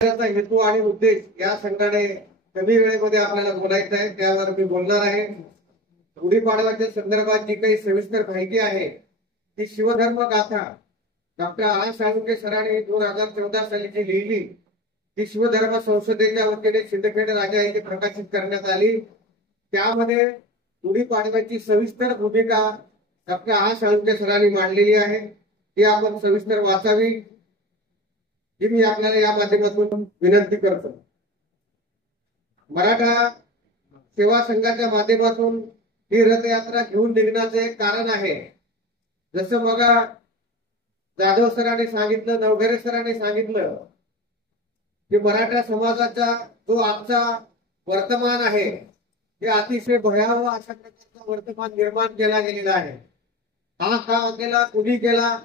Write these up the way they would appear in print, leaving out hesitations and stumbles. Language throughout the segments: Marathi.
हेतू आणि उद्देश या संघाने कमी वेळेमध्ये आपल्याला बोलायचं आहे, त्यावर मी बोलणार आहे। गुढीपाडव्याच्या संदर्भात जी काही सविस्तर माहिती आहे ती शिवधर्म गाथा डॉक्टर आर साळुंखे सरांनी 2014 साली जी लिहिली ती शिवधर्म संसदेच्या वतीने सिंदखेड राजा येथे प्रकाशित करण्यात आली। त्यामध्ये गुढीपाडव्याची सविस्तर भूमिका डॉक्टर आर साळुंखे सरांनी मांडलेली आहे, ती आपण सविस्तर वाचावी ही मी आपल्याला या माध्यमातून विनंती करतो। मराठा सेवा संघाच्या माध्यमातून ही रथयात्रा घेऊन निघण्याचे एक कारण आहे। जसं बघा जाधव सरांनी सांगितलं, नवघरे सरांनी सांगितलं की मराठा समाजाचा जो आजचा वर्तमान आहे ते अतिशय भयावह अशा प्रकारचा वर्तमान निर्माण केला गेलेला आहे। हा केला कुणी केला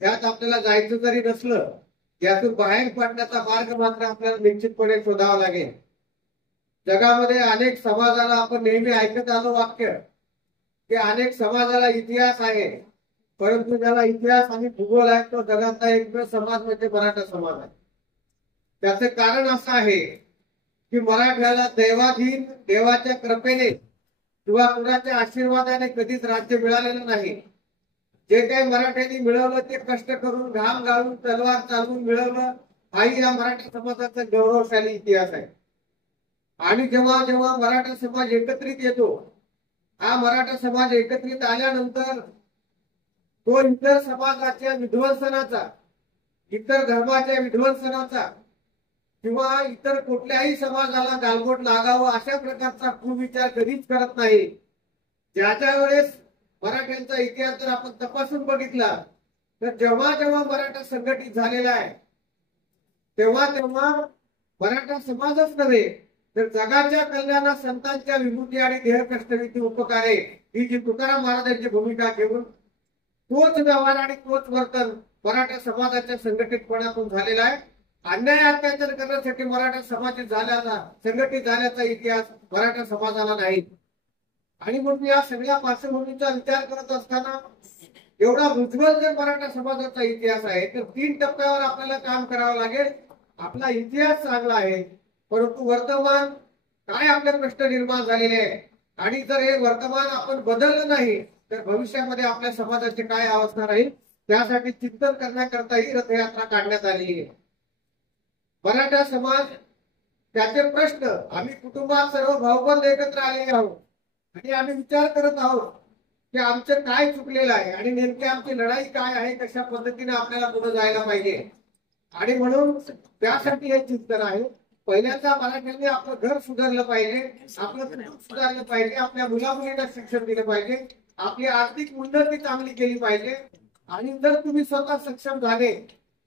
त्यात आपल्याला जायचं जरी नसलं यातून बाहेर पडण्याचा मार्ग मात्र आपल्याला निश्चितपणे शोधावा लागेल। जगामध्ये अनेक समाजाला आपण नेहमी ऐकत आलो वाक्य की अनेक समाजाला इतिहास आहे, परंतु ज्याला इतिहास आणि भूगोल आहे तो जगातला एकमेव समाज म्हणजे मराठा समाज आहे। त्याचे कारण असं आहे की मराठ्याला दैवाधीन देवाच्या कृपेने किंवा कुणाच्या आशीर्वादाने कधीच राज्य मिळालेलं नाही। जे काही मराठ्यांनी मिळवलं ते कष्ट करून घाम गाळून तलवार चालवून मिळवलं, हाही या मराठा समाजाचा गौरवशाली इतिहास आहे। आणि जेव्हा जेव्हा मराठा समाज एकत्रित येतो, हा मराठा समाज एकत्रित आल्यानंतर तो इतर समाजाच्या विध्वंसनाचा, इतर धर्माच्या विध्वंसनाचा किंवा इतर कुठल्याही समाजाला गालबोट लागावं अशा प्रकारचा कुविचार कधीच करत नाही। ज्याच्या वेळेस मराठ्यांचा इतिहास जर आपण तपासून बघितला तर जेव्हा जेव्हा मराठा संघटित झालेला आहे तेव्हा तेव्हा मराठा समाजच नव्हे तर जगाच्या कल्याणात संतांच्या विभूती आणि देह कष्टविधी उपकारे ही जी तुकाराम महाराजांची भूमिका घेऊन तोच व्यवहार आणि तोच वर्तन मराठा समाजाच्या संघटितपणातून झालेला आहे। अन्याय अत्याचार करण्यासाठी मराठा समाज संघटित झाल्याचा इतिहास मराठा समाजाला नाही। आणि म्हणून या सगळ्या पार्श्वभूमीचा विचार करत असताना एवढा उज्ज्वल जर मराठा समाजाचा इतिहास आहे तर 3 टप्प्यावर आपल्याला काम करावं लागेल। आपला इतिहास चांगला आहे, परंतु वर्तमान काय आपले प्रश्न निर्माण झालेले आहे आणि जर हे वर्तमान आपण बदललं नाही तर भविष्यामध्ये आपल्या समाजाची काय अवस्था राहील त्यासाठी चिंतन करण्याकरता ही रथयात्रा काढण्यात आली आहे। मराठा समाज त्याचे प्रश्न, आम्ही कुटुंबात सर्व भाऊबंद एकत्र आलेले आहोत आणि आम्ही विचार करत आहोत की आमचं काय चुकलेलं आहे आणि नेमकी आमची लढाई काय आहे, कशा पद्धतीने आपल्याला पुढे जायला पाहिजे। आणि म्हणून त्यासाठी हे चिंतन आहे। पहिल्यांदा मराठ्यांनी आपलं घर सुधारलं पाहिजे, आपलं कुटुंब सुधारलं पाहिजे, आपल्या मुलामुलींना शिक्षण दिलं पाहिजे, आपली आर्थिक उन्नती चांगली केली पाहिजे। आणि जर तुम्ही स्वतः सक्षम झाले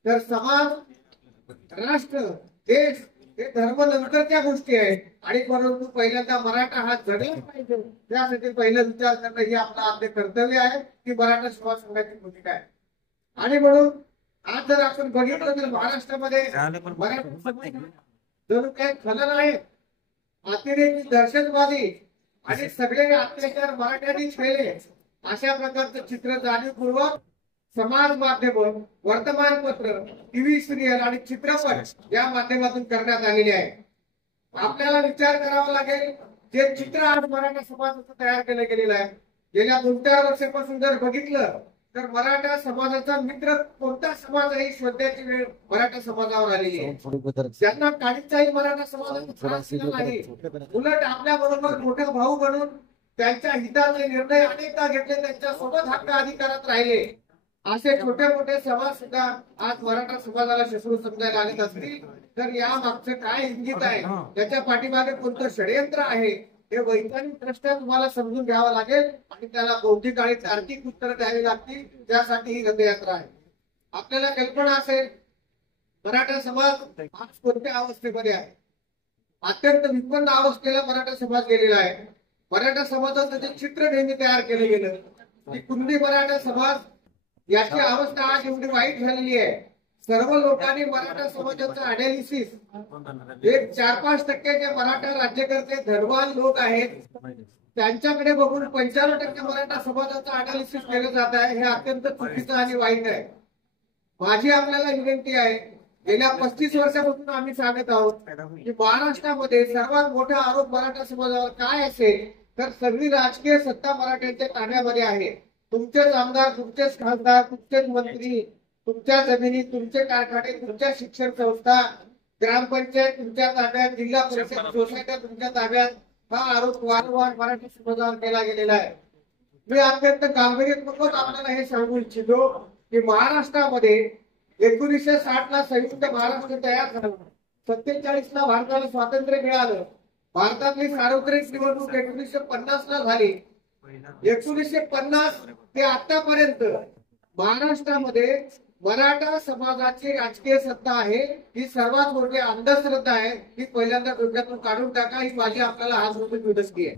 तर समाज, राष्ट्र, देश हे धर्म नंतरच्या गोष्टी आहेत आणि परंतु पहिल्यांदा मराठा हा जगला पाहिजे त्यासाठी पहिलं विचार करणं हे आपलं आद्य कर्तव्य आहे की मराठा सेवा संघाची भूमिका आहे। आणि म्हणून आज जर आपण बघितलं तर महाराष्ट्रामध्ये मराठा समाज जणू काही खलन आहे, अतिरेकी, दहशतवादी आणि सगळे अत्याचार मराठ्यांनी केले अशा प्रकारचं चित्र जाणीवपूर्वक समाज माध्यम, वर्तमानपत्र, टीव्ही सिरियल आणि चित्रपट या माध्यमातून करण्यात आलेले आहे। आपल्याला विचार करावा लागेल जे चित्र आज मराठा समाजाचं तयार केलं गेलेलं आहे। गेल्या 2-4 वर्षापासून जर बघितलं तर मराठा समाजाचा मित्र कोणता समाज आहे शोधण्याची वेळ मराठा समाजावर आलेली आहे। त्यांना काळीचाही मराठा समाजाचा त्रास दिला नाही, उलट आपल्या बरोबर मोठा भाऊ बनून त्यांच्या हिताचे निर्णय अनेकदा घेतले, त्यांच्या सोबत हक्क अधिकारात राहिले। असे छोटे मोठे समाज सुद्धा आज मराठा समाजाला शत्रू समजायला आलेत असतील तर या मागचं काय इंगित आहे, त्याच्या पाठीमागे कोणतं षडयंत्र आहे हे वैज्ञानिक दृष्ट्या तुम्हाला समजून घ्यावं लागेल आणि त्याला बौद्धिक आणि तार्किक उत्तर द्यावी लागतील। त्यासाठी ही रथयात्रा आहे। आपल्याला कल्पना असेल मराठा समाज आज कोणत्या अवस्थेमध्ये आहे, अत्यंत विपन्न अवस्थेला मराठा समाज गेलेला आहे। मराठा समाजाचं जे चित्र नेहमी तयार केलं गेलं की कुणबी मराठा समाज याची अवस्था आज एवढी वाईट झालेली आहे। सर्व लोकांनी मराठा समाजाचं अनालिसिस, एक 4-5% जे मराठा राज्यकर्ते धनवान लोक आहेत त्यांच्याकडे बघून 95% मराठा समाजाचं अनालिसिस केलं जात आहे। हे अत्यंत चुकीचं आणि वाईट आहे। माझी आपल्याला विनंती आहे गेल्या 35 वर्षापासून आम्ही सांगत आहोत की महाराष्ट्रामध्ये सर्वात मोठा आरोप मराठा समाजावर काय असेल तर सगळी राजकीय सत्ता मराठ्यांच्या ताब्यामध्ये आहे. तुमचेच आमदार, तुमचेच खासदार, तुमचेच मंत्री, तुमच्या जमिनी, तुमचे कारखाने, तुमच्या शिक्षण संस्था, ग्रामपंचायत तुमच्या ताब्यात, जिल्हा परिषद, सोसायट्या तुमच्या ताब्यात. हा आरोप वारंवार मराठी समाजावर केला गेलेला आहे. मी अत्यंत गांभीर्यपूर्वक आपल्याला हे सांगू इच्छितो की महाराष्ट्रामध्ये 1960 ला संयुक्त महाराष्ट्र तयार झाला. 47 ला भारताला स्वातंत्र्य मिळालं. भारतातली सार्वत्रिक निवडणूक 1950 ला झाली. 1950 ते आतापर्यंत महाराष्ट्रामध्ये मराठा समाजाची राजकीय सत्ता आहे. ही सर्वात मोठी अंधश्रद्धा आहे. ही पहिल्यांदा डोक्यातून काढून टाका. ही माझी आपल्याला आज मोठी विनंती आहे.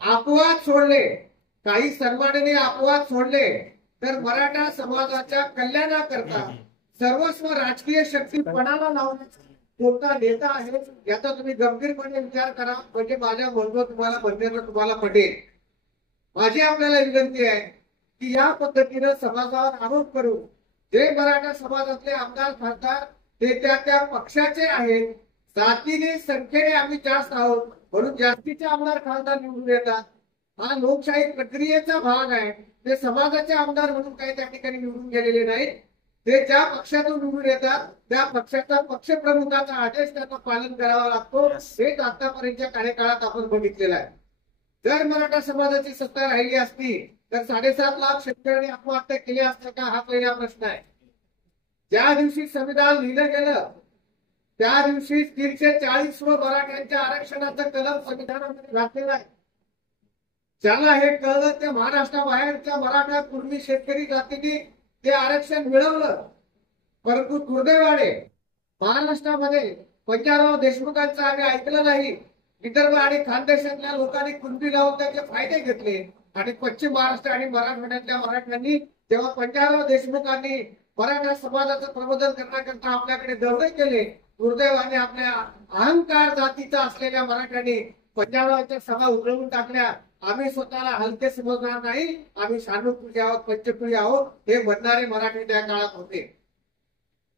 अपवाद सोडले, काही सन्माननीय अपवाद सोडले तर मराठा समाजाच्या कल्याणाकरता सर्वस्व राजकीय शक्ती पणाला लावण्याचा कोणता नेता आहे याचा तुम्ही गंभीरपणे विचार करा. म्हणजे माझ्या म्हणणं तुम्हाला पटेल. माझी आपल्याला विनंती आहे की या पद्धतीनं समाजावर आरोप करून जे मराठा समाजातले आमदार खासदार ते त्या पक्षाचे आहेत. जातीने संख्येने आम्ही जास्त आहोत म्हणून जास्तीचे आमदार खासदार निवडून येतात. हा लोकशाही प्रक्रियेचा भाग आहे. ते समाजाचे आमदार म्हणून काही त्या ठिकाणी निवडून गेलेले नाही. ते ज्या पक्षातून निवडून येतात त्या पक्षाचा पक्षप्रमुखाचा आदेश त्यांना पालन करावा लागतो. हेच आतापर्यंतच्या कार्यकाळात आपण बघितलेलं आहे. जर मराठा समाजाची सत्ता राहिली असती तर 7.5 लाख शेतकऱ्यांनी आत्महत्या केली असत्या का हा पहिला प्रश्न आहे. ज्या दिवशी संविधान लिहिलं गेलं त्या दिवशी 340 मराठ्यांच्या आरक्षणाचं कलम संविधानामध्ये घातलेलं आहे. ज्याला हे कळलं त्या महाराष्ट्राबाहेरच्या मराठा कुणबी शेतकरी जातीने ते आरक्षण मिळवलं. परंतु दुर्दैवाने महाराष्ट्रामध्ये पंजाबराव देशमुखांचं आम्ही ऐकलं नाही. विदर्भ आणि खानदेशातल्या लोकांनी कुणबी लावून त्याचे फायदे घेतले आणि पश्चिम महाराष्ट्र आणि मराठवाड्यातल्या मराठ्यांनी जेव्हा पंजाबराव देशमुखांनी मराठा समाजाचं प्रबोधन करण्याकरता आपल्याकडे दौरे केले, दुर्दैवाने आपल्या अहंकार जातीचा असलेल्या मराठ्यांनी पंजाबरावच्या सभा उघडून टाकल्या. आम्ही स्वतःला हलके समजणार नाही, आम्ही शानुपुरी आहोत, पंचकुळी आहोत हे म्हणणारे मराठी त्या काळात होते.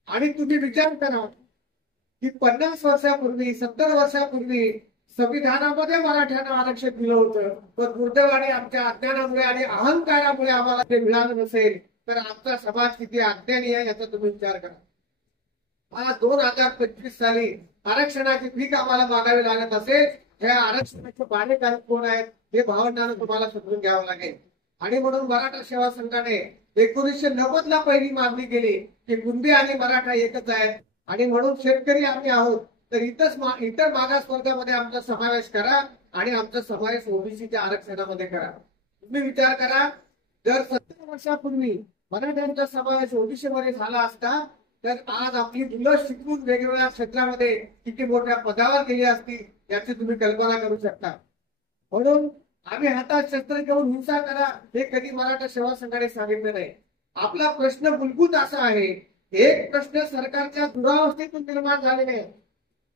आणि तुम्ही विचार करा की 50 वर्षापूर्वी 70 वर्षापूर्वी संविधानामध्ये मराठ्यांना आरक्षण दिलं होतं. पण दुर्दैवाने आमच्या अज्ञानामुळे आणि अहंकारामुळे आम्हाला ते मिळालं नसेल तर आमचा समाज किती अज्ञानी आहे याचा तुम्ही विचार करा. आज 2025 साली आरक्षणाची भीक आम्हाला मागावी लागत असेल, ह्या आरक्षणाचे बाणेकार कोण आहेत हे भावंडानं तुम्हाला समजून घ्यावं लागेल. आणि म्हणून मराठा सेवा संघाने 1990 ला पहिली मागणी केली की कुणबी आणि मराठा एकच आहेत आणि म्हणून शेतकरी आम्ही आहोत तर इतर मागास वर्गामध्ये आमचा समावेश करा आणि आमचा समावेश ओबीसीच्या आरक्षणामध्ये करा. तुम्ही विचार करा, जर 70 वर्षापूर्वी मराठ्यांचा समावेश ओबीसी मध्ये झाला असता तर आज आपली मुलं शिकून वेगवेगळ्या क्षेत्रामध्ये किती मोठ्या पदावर गेली असती याची तुम्ही कल्पना करू शकता. म्हणून आम्ही हातात शस्त्र घेऊन हिंसा करा हे कधी मराठा सेवा संघाने सांगितलं नाही. आपला प्रश्न मूलभूत असा आहे, एक प्रश्न सरकारच्या दुरावस्थेतून निर्माण झालेले आहे,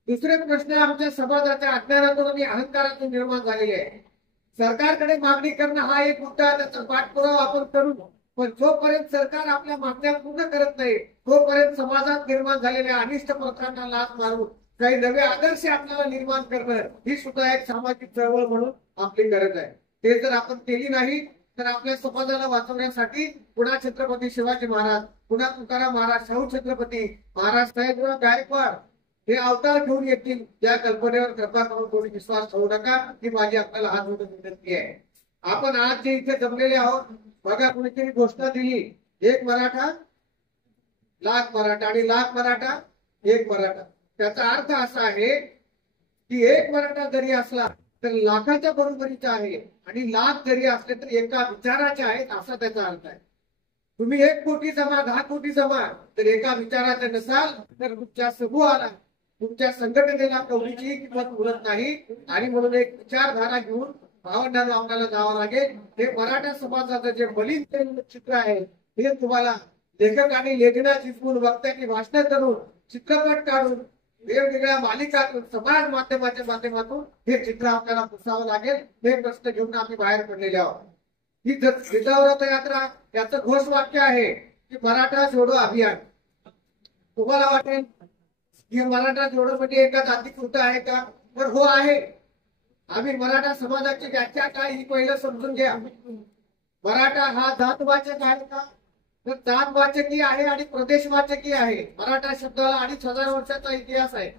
दुसरे प्रश्न आमच्या समाजाच्या अज्ञानातून आणि अहंकारातून निर्माण झालेले आहे. सरकारकडे मागणी करणं हा एक मुद्दा, त्याचा पाठपुरावा आपण करू. पण जोपर्यंत सरकार आपल्या मागण्या पूर्ण करत नाही तोपर्यंत समाजात निर्माण झालेल्या अनिष्ट प्रकारांना लाथ मारून काही नवे आदर्श आपल्याला निर्माण करणं ही सुद्धा एक सामाजिक चळवळ म्हणून आपली गरज आहे. ते जर आपण केली नाही तर आपल्या समाजाला वाचवण्यासाठी पुन्हा छत्रपती शिवाजी महाराज, पुन्हा तुकाराम महाराज, शाहू छत्रपती महाराज, साहेबराव गायकवाड हे अवतार घेऊन येतील. या कल्पनेवर कृपा करून कोणी विश्वास ठेवू नका ही माझी आपल्याला हात जोडून विनंती आहे. आपण आज जे इथे जमलेले आहोत, बघा कुणीतरी घोषणा दिली, एक मराठा लाख मराठा आणि लाख मराठा एक मराठा. त्याचा अर्थ असा आहे की एक मराठा जरी असला तर लाखाच्या बरोबरीचा आहे आणि लाख जरी असले तर एका विचाराचे आहेत असा त्याचा अर्थ आहे. तुम्ही 1 कोटी जमा 10 कोटी जमा तर एका विचाराचे नसाल तर तुमच्या समूहाला, तुमच्या संघटनेला कवडीची किंमत उरत नाही. आणि म्हणून एक विचारधारा घेऊन भावंडांना आपल्याला जावं लागेल. हे मराठा समाजाचं जे बलिद चित्र आहे हे तुम्हाला लेखकांनी लेखनाची वक्त्यांनी भाषण करून, चित्रपट काढून, वेगवेगळ्या मालिकातून, समाज माध्यमाच्या माध्यमातून हे चित्र आपल्याला पुसावं लागेल. हे प्रश्न घेऊन आम्ही बाहेर पडलेले आहोत. ही जिजाऊ रथ यात्रा याचं घोषवाक्य आहे की मराठा जोडो अभियान. तुम्हाला वाटेल की मराठा जोडं म्हणजे एका जातीपुरतं आहे का? तर हो आहे. आम्ही मराठा समाजाची व्याख्या काय ही पहिलं समजून घ्या. मराठा हा जातवाचक आहे का? तर जातवाचकही आहे आणि प्रदेशवाचकही आहे. मराठा शब्दाला 2,500 वर्षाचा इतिहास आहे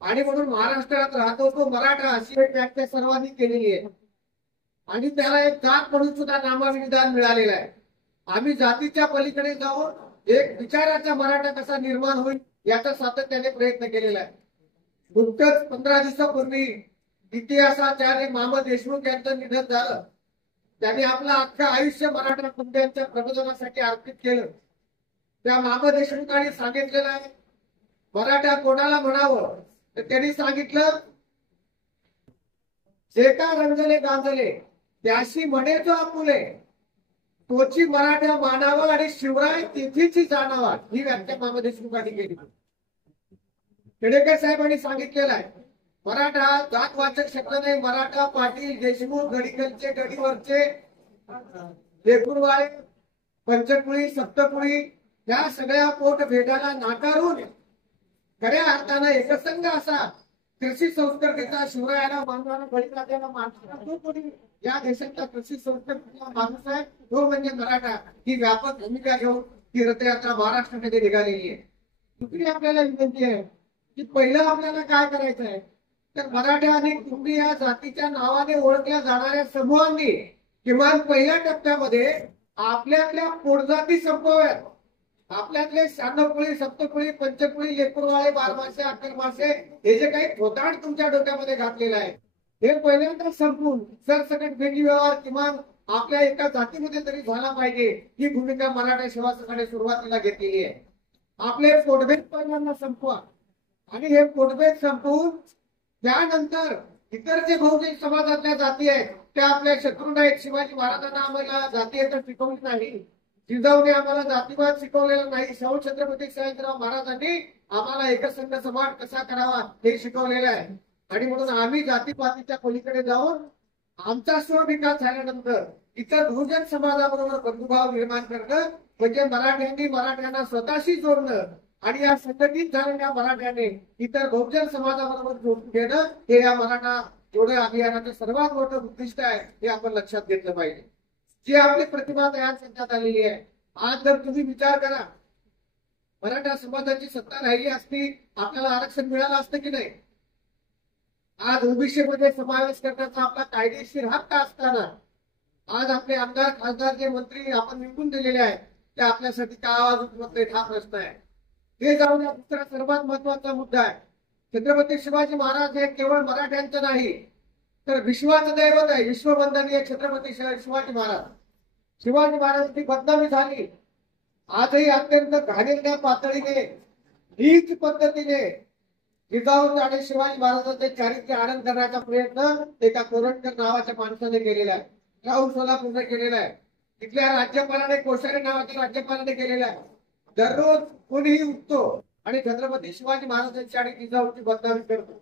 आणि म्हणून महाराष्ट्रात राहतो तो मराठा अशी एक व्याख्या सर्वांनी केलेली आहे आणि त्याला एक जात म्हणून सुद्धा नामाविधान मिळालेलं आहे. आम्ही जातीच्या पलीकडे जाऊन एक विचाराचा मराठा कसा निर्माण होईल याचा सातत्याने प्रयत्न केलेला आहे. नुकतंच 15 दिवसापूर्वी इतिहासाचार्य मामा देशमुख यांचं निधन झालं. त्यांनी आपलं अख्खं आयुष्य मराठा कुटुंबियांच्या प्रबोधनासाठी अर्पित केलं. त्या मामा देशमुखांनी सांगितलेलं आहे मराठा कोणाला म्हणावं, तर त्यांनी सांगितलं जे का रंजले गांजले त्याशी म्हणे जो आपुले तोची मराठा मानावा आणि शिवराय तिथीची जाणावा, ही व्याख्या मामा देशमुखांनी केली. खेडेकर साहेबांनी सांगितलेलं आहे मराठा जातवाचक शब्द नाही. मराठा पाटील देशमुख गडीकलचे गडीवरचे लेकुरवाळे पंचकुळी सप्तकुळी या सगळ्या पोट भेदाला नाकारून खऱ्या अर्थानं एकसंघ असा कृषी संस्कृतीचा शिवरायाला मानणारा बळीराजाला मानणारा जो कोणी या देशाचा कृषी संस्कृतीचा माणूस आहे तो म्हणजे मराठा. ही व्यापक भूमिका घेऊन ही रथयात्रा महाराष्ट्रामध्ये निघालेली आहे. दुसरी आपल्याला विनंती आहे की पहिलं आपल्याला काय करायचं आहे तर मराठा आणि कुणबी या जातीच्या नावाने ओळखल्या जाणाऱ्या समूहांनी किमान पहिल्या टप्प्यामध्ये आपल्यातल्या पोटजाती संपवाव्यात. आपल्यातले 96 कुळी सप्तकुळी पंचकुळी लेकुरवाळे बारमासे अकरमासे हे जे काही थोतांड तुमच्या डोक्यामध्ये घातलेलं आहे हे पहिल्यांदा संपून सरसकट भेटी व्यवहार किमान आपल्या एका जातीमध्ये तरी झाला पाहिजे ही भूमिका मराठा सेवा संघाने सुरुवातीला घेतलेली आहे. आपले पोटभेद पहिल्यांदा संपवा आणि हे पोटभेद संपवून त्यानंतर इतर जे बहुजन समाजातल्या जाती आहेत त्या आपल्या शत्रू नाहीत. शिवाजी महाराजांना आम्हाला जाती तर शिकवली नाही, जिजाऊने आम्हाला जातीवाद शिकवलेला नाही, शाहू छत्रपती शिवाजीराव महाराजांनी आम्हाला एकसंघ समाज कसा करावा हे शिकवलेलं आहे. आणि म्हणून आम्ही जातीपातीच्या पलीकडे जाऊन आमचा स्वविकास झाल्यानंतर इतर बहुजन समाजाबरोबर बंधुभाव निर्माण करणं म्हणजे मराठ्यांना स्वतःशी जोडणं आणि या संघटित झालेल्या मराठ्याने इतर बहुजन समाजाबरोबर जोडून घेणं हे या मराठा जोडो अभियानाचं सर्वात मोठं उद्दिष्ट आहे. हे आपण लक्षात घेतलं पाहिजे. जी आपली प्रतिमा तयार करण्यात आलेली आहे आज जर तुम्ही विचार करा मराठा समाजाची सत्ता राहिली असती आपल्याला आरक्षण मिळालं असतं की नाही. आज ओबीसी मध्ये समावेश करण्याचा आपला कायदेशीर हक्क असताना आज आपले आमदार खासदार जे मंत्री आपण निवडून दिलेले आहेत ते आपल्यासाठी का आवाज उठवत नाही हा प्रश्न आहे. हे जाऊन दुसरा सर्वात महत्वाचा मुद्दा आहे. छत्रपती शिवाजी महाराज हे केवळ मराठ्यांचं नाही तर विश्वाचं दैवत आहे. विश्ववंदनीय छत्रपती शिवाजी महाराज. शिवाजी महाराजांची बदनामी झाली आजही अत्यंत घाणेरड्या पातळीने नीच पद्धतीने जिजाऊ आणि शिवाजी महाराजांचे चारित्र्य आनंद करण्याचा प्रयत्न एका कोरटकर नावाच्या माणसाने केलेला आहे. राहुल सोलापूरने केलेला आहे. तिथल्या राज्यपालाने कोश्यारी नावाच्या राज्यपालाने केलेला आहे. दररोज कोणीही उठतो आणि छत्रपती शिवाजी महाराजांची आणि जिजाऊची बदनामी करतो.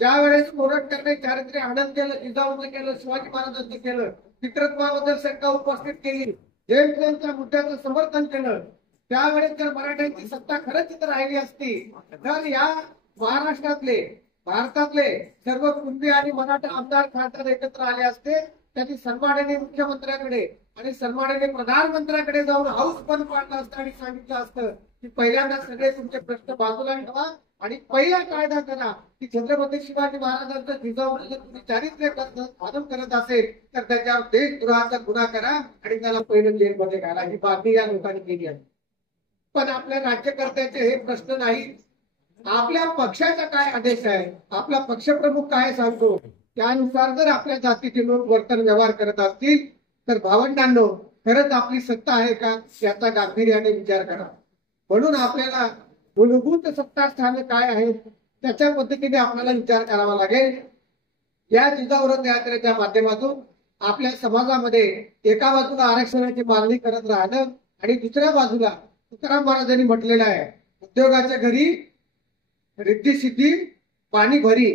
ज्यावेळेस कोरटकरने चारित्र्य आनंद केलं जिजाऊने केलं शिवाजी महाराजांचं केलं पितृत्वाबद्दल शंका उपस्थित केली जयंतीच्या मुद्द्याचं समर्थन केलं त्यावेळेस जर मराठ्यांची सत्ता खरंच इथं राहिली असती तर या महाराष्ट्रातले भारतातले सर्व कुणबी आणि मराठा आमदार खासदार एकत्र आले असते. त्यांनी सन्मानाने मुख्यमंत्र्याकडे आणि सन्मानाने प्रधानमंत्र्याकडे जाऊन हाऊस बंद पाडलं असतं आणि सांगितलं असतं की पहिल्यांदा सगळे तुमचे प्रश्न बाजूला ठेवा आणि पहिला कायदा करा की छत्रपती शिवाजी महाराजांचं जिजाऊने जर तुम्ही चारित्र्य पालन करत असेल तर त्याच्यावर देशद्रोहाचा गुन्हा करा आणि त्याला पहिलं जेलमध्ये घाला. ही बातमी या लोकांनी केली आहे. पण आपल्या राज्यकर्त्याचे हे प्रश्न नाही. आपल्या पक्षाचा काय आदेश आहे आपला पक्षप्रमुख काय सांगतो त्यानुसार जर आपल्या जातीचे लोक वर्तन व्यवहार करत असतील तर भावंडांनो खरंच आपली सत्ता आहे का याचा गांभीर्याने विचार करा. म्हणून आपल्याला मूलभूत सत्ता स्थान काय आहे त्याच्या पद्धतीने आपल्याला विचार करावा लागेल. या जिजाऊ रथ यात्रेच्या माध्यमातून आपल्या समाजामध्ये एका बाजूला आरक्षणाची मागणी करत राहणं आणि दुसऱ्या बाजूला तुकाराम महाराजांनी म्हटलेलं आहे उद्योगाच्या घरी रिद्धी सिद्धी पाणी भरी.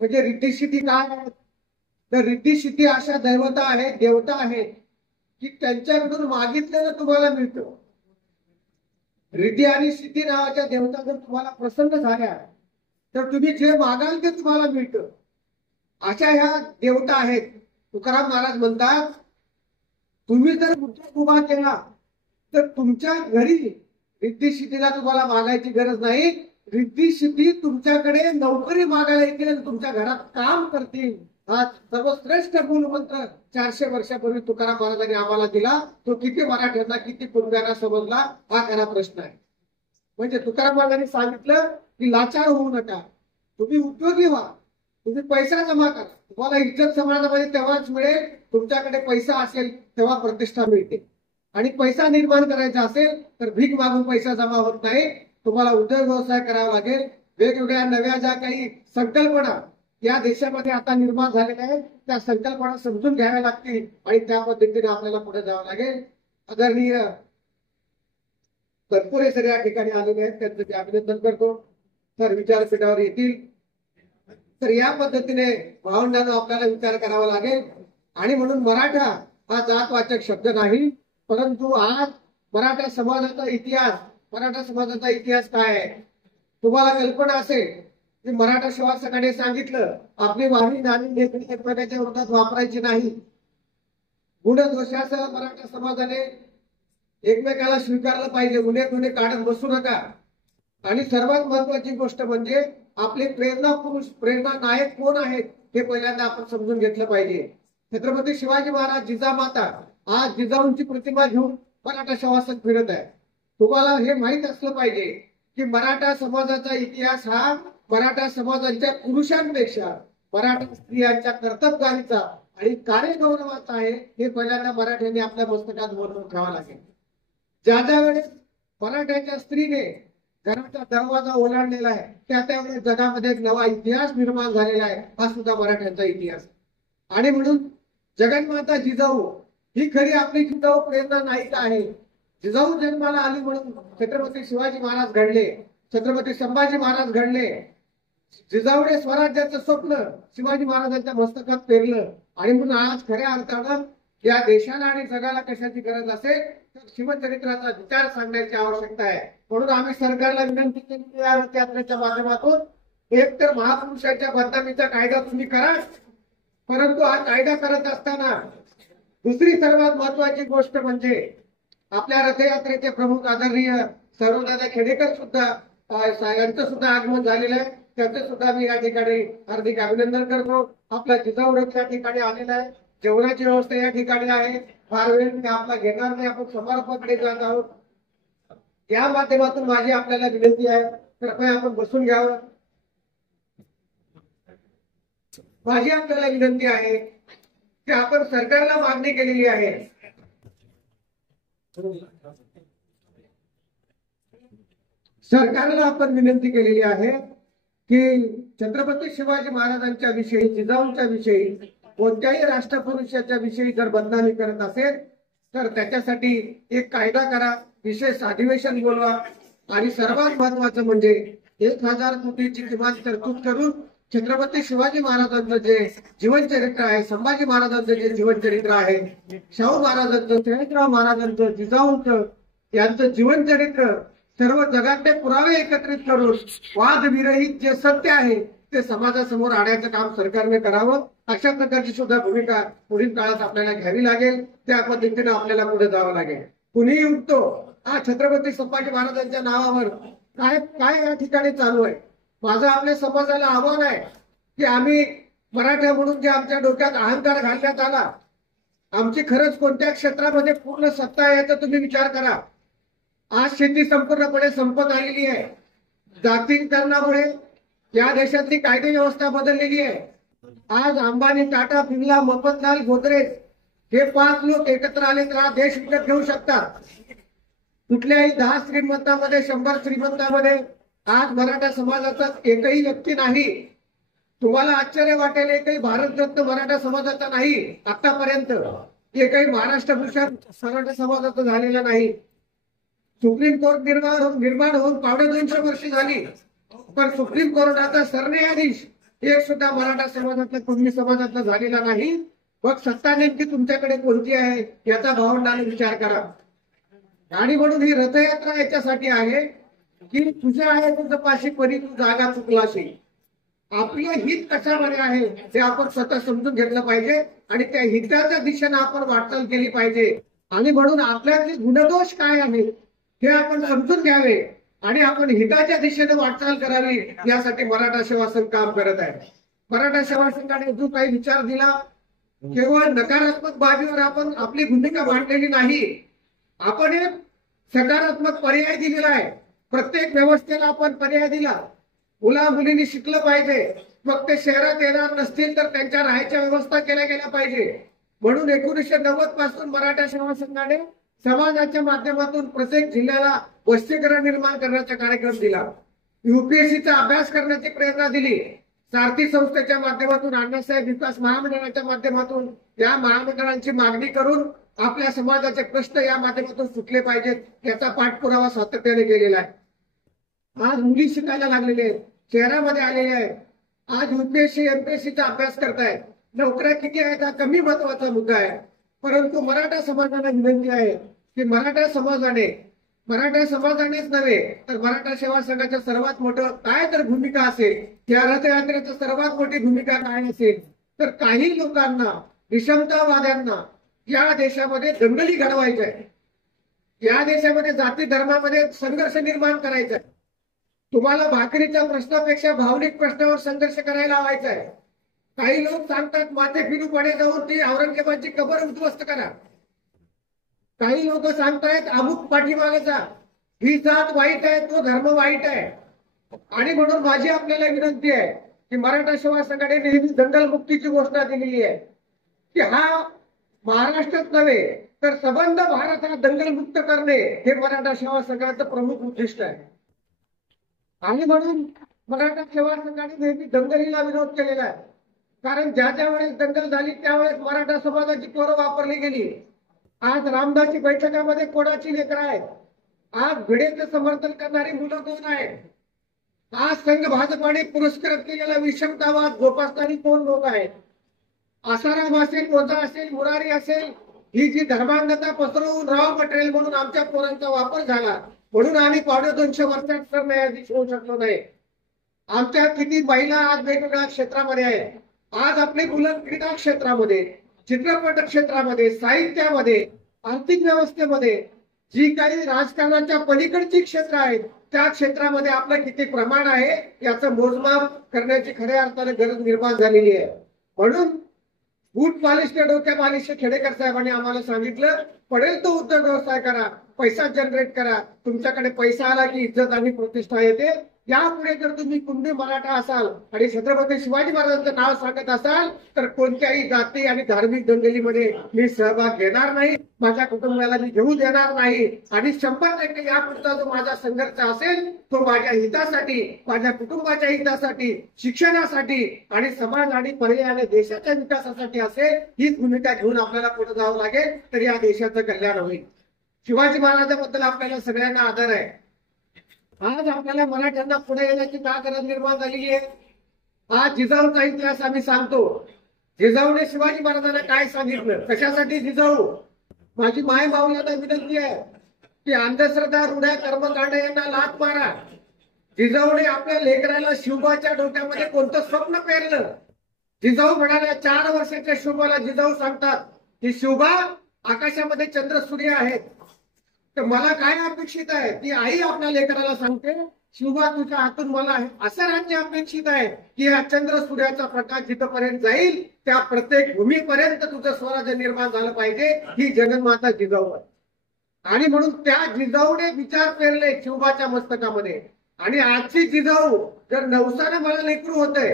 म्हणजे रिद्धी सिद्धी काय आहे तर रिद्धी सिद्धी अशा देवता आहे की त्यांच्याकडून मागितलेलं तुम्हाला मिळतं. रिद्धी आणि सिद्धी नावाच्या देवता जर तुम्हाला प्रसन्न झाल्या तर तुम्ही जे मागाल ते तुम्हाला मिळतं. अशा ह्या देवता आहेत. तुकाराम महाराज म्हणतात, तुम्ही जर उद्योग उभा केला तर तुमच्या घरी रिद्धी सिद्धीला तुम्हाला मागायची गरज नाही. रिद्धी सिद्धी तुमच्याकडे नोकरी मागायला येतील आणि तुमच्या घरात काम करतील. हा सर्वश्रेष्ठ मूलमंत्र 400 वर्षापूर्वी तुकाराम महाराजांनी आम्हाला दिला. तो किती मराठ्यांना किती कुटुंबियांना समजला हा खरा प्रश्न आहे. म्हणजे तुकाराम महाराजांनी सांगितलं की लाचार होऊ नका, तुम्ही उद्योगी व्हा, तुम्ही पैसा जमा करा. तुम्हाला इज्जत समाजामध्ये तेव्हाच मिळेल, तुमच्याकडे पैसा असेल तेव्हा प्रतिष्ठा मिळते. आणि पैसा निर्माण करायचा असेल तर भीक मागून पैसा जमा होत नाही. तुम्हाला उद्योग व्यवसाय करावा लागेल. वेगवेगळ्या नव्या ज्या काही संकल्पना या देशामध्ये आता निर्माण झालेल्या आहेत त्या संकल्पना समजून घ्याव्या लागतील आणि त्या पद्धतीने आपल्याला पुढे जावं लागेल. आदरणीय तत्पुरे सर या ठिकाणी आलेले आहेत, त्यांचं मी अभिनंदन करतो. तर विचारपीठावर येतील. तर या पद्धतीने भावंडांना आपल्याला विचार करावा लागेल. आणि म्हणून मराठा हा जातवाचक शब्द नाही, परंतु आज मराठा समाजाचा इतिहास काय आहे तुम्हाला कल्पना असेल की मराठा सेवा संघाने सांगितलं आपली वाणी नाणी लेखणी एकमेकांच्या विरोधात वापरायची नाही. गुणदोषासह मराठा समाजाने एकमेकाला स्वीकारलं पाहिजे. गुन्हे काढत बसू नका. आणि सर्वात महत्वाची गोष्ट म्हणजे आपले प्रेरणा पुरुष, प्रेरणा नायक कोण आहेत हे पहिल्यांदा आपण समजून घेतलं पाहिजे. छत्रपती शिवाजी महाराज, जिजामाता आज जिजाऊंची प्रतिमा घेऊन मराठा सेवा संघ फिरत आहे. तुम्हाला हे माहित असलं पाहिजे की मराठा समाजाचा इतिहास हा मराठा समाजाच्या पुरुषांपेक्षा मराठा स्त्रियांच्या कर्तबगारीचा आणि कार्यगौरवाचा आहे. हे पहिल्यांदा मराठ्यांनी आपल्या मस्तकात बोलून ठेवावं लागेल. ज्या वेळेस मराठ्याच्या स्त्रीने घराचा दरवाजा ओलांडलेला आहे त्यावेळेस जगामध्ये एक नवा इतिहास निर्माण झालेला आहे. हा सुद्धा मराठ्यांचा इतिहास. आणि म्हणून जगन्माता जिजाऊ ही खरी आपली जिजाऊ प्रेरणा नायिका आहे. जिजाऊ जन्माला आली म्हणून छत्रपती शिवाजी महाराज घडले, छत्रपती संभाजी महाराज घडले. जिजाऊने स्वराज्याचं स्वप्न शिवाजी महाराजांच्या मस्तकात पेरलं. आणि म्हणून आज खऱ्या अर्थानं या देशाला आणि जगाला कशाची गरज असेल तर शिवचरित्राचा विचार सांगण्याची आवश्यकता आहे. म्हणून आम्ही सरकारला विनंती केली या रथयात्रेच्या माध्यमातून, एक तर महापुरुषांच्या बदनामीचा कायदा तुम्ही करा, परंतु हा कायदा करत असताना दुसरी सर्वात महत्वाची गोष्ट म्हणजे आपल्या रथयात्रेचे प्रमुख आदरणीय सर्वदादा खेडेकर सुद्धा यांचं सुद्धा आगमन झालेलं आहे. त्यांचं सुद्धा मी या ठिकाणी हार्दिक अभिनंदन करतो. आपला जिजाऊ रथ या ठिकाणी आलेला आहे. जेवणाची व्यवस्था या ठिकाणी आहे. फार वेळ मी आपला घेणार नाही, आपण समारोपाकडे जात आहोत. या माध्यमातून माझी आपल्याला विनंती आहे, कृपया आपण बसून घ्यावं. माझी आपल्याला विनंती आहे की आपण सरकारला मागणी केलेली आहे, सरकारला आपण विनंती केलेली आहे की छत्रपती शिवाजी महाराजांच्या विषयी, जिजाऊंच्या विषयी, कोणत्याही राष्ट्रपुरुषाच्या विषयी जर बदनामी करत असेल तर त्याच्यासाठी एक कायदा करा, विशेष अधिवेशन बोलवा. आणि सर्वात महत्वाचं म्हणजे 1000 कोटीची किमान तरतूद करून छत्रपती शिवाजी महाराजांचं जे जीवनचरित्र आहे, संभाजी महाराजांचं जे जीवनचरित्र आहे, शाहू महाराजांचं, शहाजीराव महाराजांचं, जिजाऊंचं यांचं जीवनचरित्र सर्व जगातले पुरावे एकत्रित करून वादविरहित जे सत्य आहे ते समाजासमोर आणण्याचं काम सरकारने करावं. अशा प्रकारची सुद्धा भूमिका पुढील काळात आपल्याला घ्यावी लागेल. त्या पद्धतीने आपल्याला पुढे जावं लागेल. कुणीही उठतो हा छत्रपती संभाजी महाराजांच्या नावावर काय काय या ठिकाणी चालू आहे. माझं आपल्या समाजाला आव्हान आहे की आम्ही मराठा म्हणून जे आमच्या डोक्यात अहंकार घालण्यात आला, आमची खरंच कोणत्या क्षेत्रामध्ये पूर्ण सत्ता आहे याचा तुम्ही विचार करा. आज शेती संपूर्णपणे संपत आलेली आहे. जागतिकीकरणामुळे या देशातली कायदे व्यवस्था बदललेली आहे. आज अंबानी, टाटा, बिर्ला, मफतलाल, गोदरेज हे 5 लोक एकत्र आले तर हा देश विकत घेऊ शकतात. कुठल्याही 10 श्रीमंतांमध्ये, 100 श्रीमंतांमध्ये आज मराठा समाजाचा एकही व्यक्ती नाही. तुम्हाला आश्चर्य वाटेल, एकही भारतरत्न मराठा समाजाचा नाही. आतापर्यंत एकही महाराष्ट्र भूषण मराठा समाजाचा झालेला नाही. सुप्रीम कोर्ट निर्माण होऊन 250 वर्ष झाली, पण सुप्रीम कोर्टाचा सरन्यायाधीश एक सुद्धा मराठा समाजातला, कुणबी समाजातला झालेला नाही. मग सत्ता नेमकी तुमच्याकडे कोणती आहे याचा भावंडाने विचार करा. आणि म्हणून ही रथयात्रा याच्यासाठी आहे की तुझ्या आहे तुझं पाशी परी तू जागा चुकलाशी. आपलं हित कशामध्ये आहे ते आपण स्वतः समजून घेतलं पाहिजे आणि त्या हिताच्या दिशेनं आपण वाटचाल केली पाहिजे. आणि म्हणून आपल्यातले गुणदोष काय आहे हे आपण समजून घ्यावे आणि आपण हिताच्या दिशेने वाटचाल करावी. यासाठी मराठा सेवा संघ काम करत आहे. मराठा सेवा संघाने जो काही विचार दिला केवळ नकारात्मक बाबीवर आपण आपली भूमिका मांडलेली नाही. आपण एक सकारात्मक पर्याय दिलेला आहे. प्रत्येक व्यवस्थेला आपण पर्याय दिला. मुला मुलींनी शिकलं पाहिजे. मग ते शहरात येणार नसतील तर त्यांच्या राहायच्या व्यवस्था केल्या गेल्या पाहिजे. म्हणून 1990 पासून मराठा सेवा संघाने समाजाच्या माध्यमातून प्रत्येक जिल्ह्याला वसतिगृह निर्माण करण्याचा कार्यक्रम दिला. युपीएससीचा अभ्यास करण्याची प्रेरणा दिली. सारथी संस्थेच्या माध्यमातून अण्णासाहेब विकास महामंडळाच्या माध्यमातून या महामंडळांची मागणी करून आपल्या समाजाचे प्रश्न या माध्यमातून सुटले पाहिजेत याचा पाठपुरावा सातत्याने केलेला आहे. आज मुली शिकायला लागलेले आहेत, शहरामध्ये आलेले आहेत. आज युपीएससी एमपीएससीचा अभ्यास करतायत. नोकऱ्या किती आहेत हा कमी महत्वाचा मुद्दा आहे. परंतु मराठा समाजाला विनंती आहे की मराठा समाजानेच नव्हे तर मराठा सेवा संघाच्या सर्वात मोठं काय तर भूमिका असेल, या रथयात्रेचं सर्वात मोठी भूमिका काय असेल तर काही लोकांना, विषमतावाद्यांना या देशामध्ये दंगली घडवायच्या आहे. या देशामध्ये जाती धर्मामध्ये संघर्ष निर्माण करायचा आहे. तुम्हाला भाकरीच्या प्रश्नापेक्षा भावनिक प्रश्नावर संघर्ष करायला लावायचा आहे. काही लोक सांगतात माथे फिरूपणे जाऊन ती औरंगजेबाची कबर उद्ध्वस्त करा. काही लोक सांगतायत अमुक पाठीमागेचा, ही जात वाईट आहे, तो धर्म वाईट आहे. आणि म्हणून माझी आपल्याला विनंती आहे की मराठा सेवा संघाने नेहमी दंगलमुक्तीची घोषणा दिलेली आहे की हा महाराष्ट्रात नव्हे तर सबंध भारत हा दंगलमुक्त करणे हे मराठा सेवा संघाचं प्रमुख उद्दिष्ट आहे. आणि म्हणून मराठा सेवा संघाने नेहमी दंगलीला विरोध केलेला आहे. कारण ज्या वेळेस दंगल झाली त्यावेळेस मराठा समाजाची पोरं वापरली गेली. आज रामदासी बैठकामध्ये कोणाची लेकरं आहेत. आज भिडेचं समर्थन करणारी मुलं कोण आहेत. आज संघ भाजपाने पुरस्कृत केलेला विषमतावाद जोपासणारी कोण लोक आहेत. आसाराम असेल, ओझा असेल, मुरारी असेल, ही जी धर्मांगता पसरवून रॉ मटेरियल म्हणून आमच्या पोरांचा वापर झाला म्हणून आम्ही 250 वर्षात सरन्यायाधीश होऊ शकलो नाही. आमच्या किती महिला आज वेगवेगळ्या क्षेत्रामध्ये आहेत. आज आपली मुलं क्रीडा क्षेत्रामध्ये, चित्रपट क्षेत्रामध्ये, साहित्यामध्ये, आर्थिक व्यवस्थेमध्ये, जी काही राजकारणाच्या पलीकडची क्षेत्र आहेत त्या क्षेत्रामध्ये आपलं किती प्रमाण आहे याचं मोजमाप करण्याची खऱ्या अर्थाने गरज निर्माण झालेली आहे. म्हणून बूट पॉलिशच्या डोक्या पॉलिशच्या खेडेकर साहेबांनी आम्हाला सांगितलं पडेल तो उद्योग व्यवसाय करा, पैसा जनरेट करा. तुमच्याकडे पैसा आला की इज्जत आणि प्रतिष्ठा येते. यापुढे जर तुम्ही कुंडी मराठा असाल आणि छत्रपती शिवाजी महाराजांचं नाव सांगत असाल तर कोणत्याही जाती आणि धार्मिक दंगलीमध्ये मी सहभाग घेणार नाही. माझ्या कुटुंबाला मी घेऊ देणार नाही. आणि 100% यापुढचा जो माझा संघर्ष असेल तो माझ्या हितासाठी, माझ्या कुटुंबाच्या हितासाठी, शिक्षणासाठी आणि समाज आणि पर्यायाने देशाच्या विकासासाठी असेल. हीच भूमिका घेऊन आपल्याला पुढे जावं लागेल तर या देशाचं कल्याण होईल. शिवाजी महाराजांबद्दल आपल्याला सगळ्यांना आदर आहे. आज आपल्याला मराठ्यांना पुढे येण्याची का गरज निर्माण झालेली आहे. आज जिजाऊचा इतिहास आम्ही सांगतो. जिजाऊने शिवाजी महाराजांना काय सांगितलं, कशासाठी जिजाऊ. माझी माय माऊलीला विनंती आहे की अंधश्रद्धा, रूढ्या, कर्मकांड यांना लाथ मारा. जिजाऊने आपल्या लेकराला शिवबाच्या डोक्यामध्ये कोणतं स्वप्न पेरलं. जिजाऊ म्हणाल्या 4 वर्षाच्या शिवबाला जिजाऊ सांगतात की शिवबा आकाशामध्ये चंद्र सूर्य आहेत. तर मला काय अपेक्षित आहे ती आई आपल्या लेकराला सांगते शिवबा तुझ्या हातून मला असं राज्य अपेक्षित आहे की या चंद्र सूर्याचा प्रकाश जिथपर्यंत जाईल त्या प्रत्येक भूमीपर्यंत तुझं स्वराज्य निर्माण झालं पाहिजे. ही जगन्माता जिजाऊ आहे. आणि म्हणून त्या जिजाऊने विचार पेरले शिवबाच्या मस्तकामध्ये. आणि आजची जिजाऊ जर नवसाने मला लेकरू होते.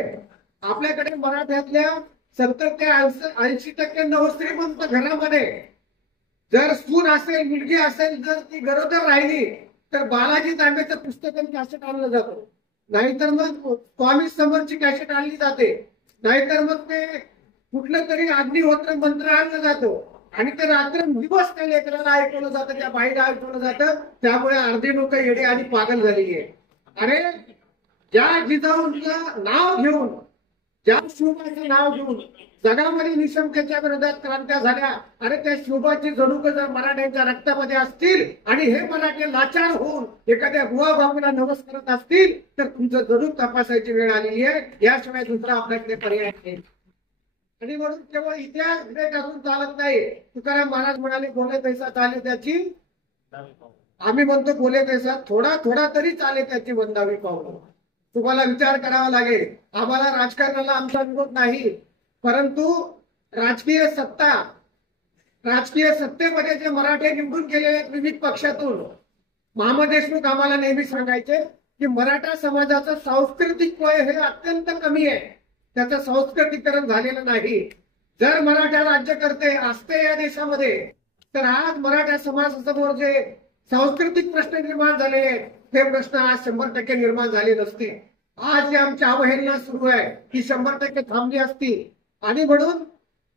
आपल्याकडे मराठ्यातल्या 70 ते 80% नवश्रीमंत घरामध्ये जर सून असेल, मुलगी असेल, जर ती गरोदर राहिली तर बालाजी तांबेचं पुस्तक कॅसेट आणलं जातं. नाहीतर मग स्वामी समर्थची कॅसेट आणली जाते. नाहीतर मग ते कुठलं तरी अग्निहोत्र मंत्र आणलं जातं आणि ते रात्र दिवस त्या लेकराला ऐकवलं जातं, त्या बाईला ऐकवलं जातं. त्यामुळे अर्धी लोक येडे आणि पागल झालेली आहे. अरे ज्या जिजाऊचं नाव घेऊन ज्या शिवबाचं नाव घेऊन जगामध्ये निशंकेच्या विरोधात क्रांत्या झाल्या, अरे त्या शिवबाची जणूक जर मराठ्यांच्या रक्तामध्ये असतील आणि हे मराठी लाचार होऊन एखाद्या बुवा बाबूला नमस्कारत असतील तर तुमचं जणूक तपासायची वेळ आलेली आहे. याशिवाय दुसरा आपल्याकडे पर्याय नाही. आणि म्हणून केवळ इतिहास भेट असून चालत नाही. तुकाराम महाराज म्हणाले, बोले तैसा चाले त्याची, आम्ही म्हणतो बोले तैसा थोडा थोडा तरी चाले त्याची वंदावी पावलं. तुम्हाला विचार करावा लागेल. आम्हाला राजकारणाला आमचा विरोध नाही, परंतु राजकीय सत्तेमध्ये जे मराठे निवडून गेलेले विविध पक्षातून, महामंत देशमुख आम्हाला नेहमी सांगायचे की मराठा समाजाचं सांस्कृतिक वय हे अत्यंत कमी आहे, त्याचं संस्कृतीकरण झालेलं नाही. जर मराठा राज्यकर्ते असते या देशामध्ये तर आज मराठा समाजासमोर जे सांस्कृतिक प्रश्न निर्माण झाले ते प्रश्न आज 100% निर्माण झाले नसते. आज जे आमची अवहेलना सुरू आहे ती 100% थांबली असती. आणि म्हणून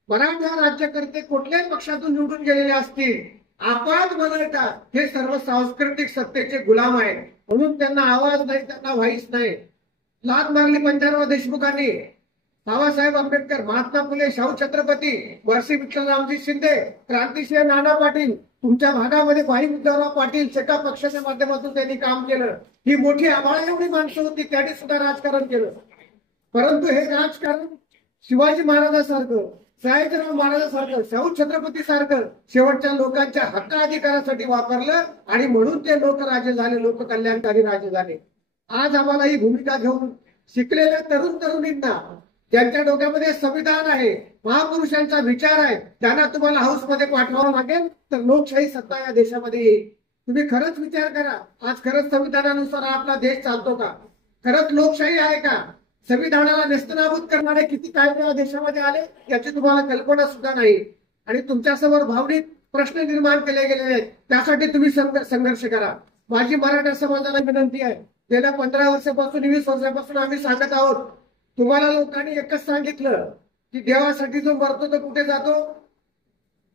मराठा राज्यकर्ते कुठल्याच पक्षातून निवडून गेलेले असतील, आपात मराठा हे सर्व सांस्कृतिक सत्तेचे गुलाम आहेत. म्हणून त्यांना आवाज नाही, त्यांना व्हाईस नाही. लाथ मारली पंजाबराव देशमुखांनी, बाबासाहेब आंबेडकर, महात्मा फुले, शाहू छत्रपती, महर्षी विठ्ठलरामजी शिंदे, क्रांतिसिंह नाना पाटील, तुमच्या भागामध्ये भाई बुद्धवराव पाटील शेका पक्षाच्या माध्यमातून त्यांनी काम केलं. ही मोठी आभाळ एवढी माणसं होती, त्यांनी सुद्धा राजकारण केलं. परंतु हे राजकारण शिवाजी महाराजांसारखं, सयाजीराव महाराजांसारखं, शाहू छत्रपती सारखं शेवटच्या लोकांच्या हक्काधिकारासाठी वापरलं आणि म्हणून ते लोकराजे झाले, लोककल्याणकारी राजे झाले. आज आम्हाला ही भूमिका घेऊन शिकलेल्या तरुण तरुणींना, ज्यांच्या डोक्यामध्ये संविधान आहे, महापुरुषांचा विचार आहे, त्यांना तुम्हाला हाऊसमध्ये पाठवावं लागेल तर लोकशाही सत्ता या देशामध्ये येईल. तुम्ही खरंच विचार करा, आज खरंच संविधानानुसार आपला देश चालतो का? खरंच लोकशाही आहे का? संविधानाला नेस्तनाबूत करणारे किती कायदे या देशामध्ये आले याची तुम्हाला कल्पना सुद्धा नाही. आणि तुमच्यासमोर भावनिक प्रश्न निर्माण केले गेलेले आहेत, त्यासाठी तुम्ही संघर्ष करा. माझी मराठा समाजाला विनंती आहे, गेल्या 15 वर्षापासून 20 वर्षापासून आम्ही सांगत आहोत, तुम्हाला लोकांनी एकच सांगितलं की देवासाठी जो मरतो तो कुठे जातो?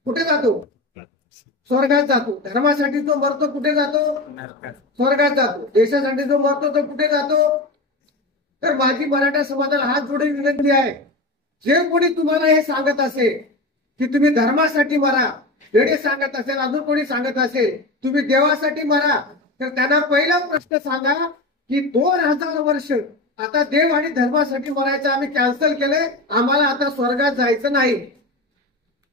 कुठे जातो? स्वर्गात जातो. धर्मासाठी जो मरतो कुठे जातो? स्वर्गात जातो. देशासाठी जो मरतो तो कुठे जातो? तर माझी मराठा समाजाला हात जोडून विनंती आहे, जे कोणी तुम्हाला हे सांगत असेल की तुम्ही धर्मासाठी मरा, वेळे सांगत असेल, अजून कोणी सांगत असेल तुम्ही देवासाठी मरा, तर त्यांना पहिला प्रश्न सांगा की 2000 वर्ष आता देव आणि धर्मासाठी मरायचं आम्ही कॅन्सल केलंय, आम्हाला आता स्वर्गात जायचं नाही.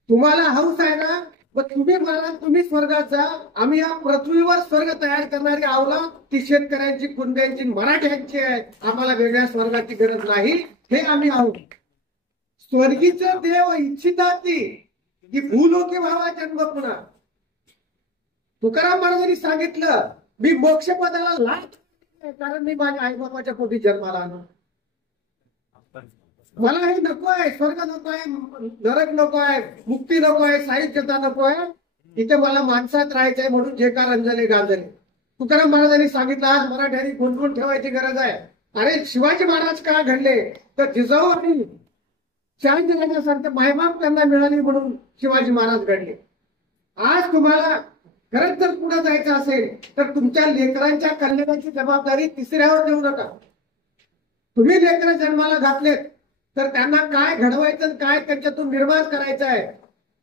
तुम्हाला हौस आहे ना, मग तुम्ही मला, तुम्ही स्वर्गात जा. आम्ही या पृथ्वीवर स्वर्ग तयार करणारी अवलाद ती शेतकऱ्यांची, कुंड्यांची, मराठ्यांची आहे. आम्हाला वेगळ्या स्वर्गाची गरज नाही, हे आम्ही आहोत. स्वर्गीचं देव इच्छितात ती भूलोकी व्हावा जन्म पुन्हा. तुकाराम महाराजांनी सांगितलं, मी मोक्षपदाला लाच कारण मी माझ्या आईबापाच्या पोटी जन्माला आलो. मला हे नको आहे, स्वर्ग नको आहे, नरक नको आहे, मुक्ती नको आहे, साहित्यता नको आहे, इथे मला माणसात राहायचंय. म्हणून जे का रंजले गांजले. तुकाराम महाराजांनी सांगितलं, आज मराठ्यांनी गुंतवून ठेवायची गरज आहे. अरे शिवाजी महाराज का घडले तर जिजाऊ आणि शहाजीराजांसारखे मायबाप त्यांना मिळाली म्हणून शिवाजी महाराज घडले. आज तुम्हाला खरंच जर पुढे जायचं असेल तर तुमच्या लेकरांच्या कल्याणाची जबाबदारी तिसऱ्यावर देऊ नका. तुम्ही लेकरं जन्माला घातलेत तर त्यांना काय घडवायचं, काय त्यांच्यातून निर्माण करायचं आहे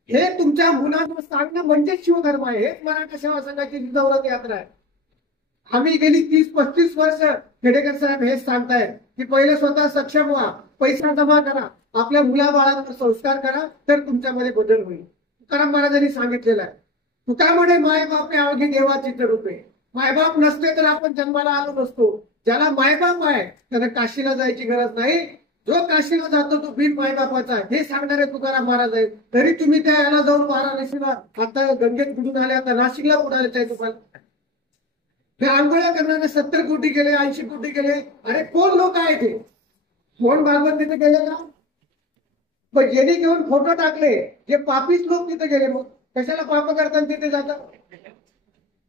हे तुमच्या मुलांना सांगणं म्हणजे शिवधर्म आहे. हेच मराठा सेवा संघाची जिजाऊ यात्रा आहे. आम्ही गेली 30-35 वर्ष खेडेकर साहेब हेच सांगतायत की पहिले स्वतः सक्षम व्हा, पैसा जमा करा, आपल्या मुलाबाळांवर संस्कार करा, तर तुमच्यामध्ये बदल होईल. तुकाराम महाराजांनी सांगितलेलं आहे. तुकारामाने मायबाप हे अवघी देवाची रूपे. मायबाप नसते तर आपण जन्माला आलो नसतो. ज्याला मायबाप आहे त्याला काशीला जायची गरज नाही. जो काशीला जातो तो बिन मायबापाचा हे सांगणारे तुकाराम महाराज आहेत. तरी तुम्ही त्या याला जाऊन वाराणसीला, आता गंगेत बुडून आले, आता नाशिकला बुडायचं आहे तुम्हाला. हे आंघोळ्या करणारे 70 कोटी गेले, 80 कोटी गेले. अरे कोण लोक आहेत हे? कोण भागवत तिथे गेले का? पण ज्यांनी घेऊन फोटो टाकले जे पापीच लोक तिथे गेले, मग कशाला पाप करताना तिथे जातात?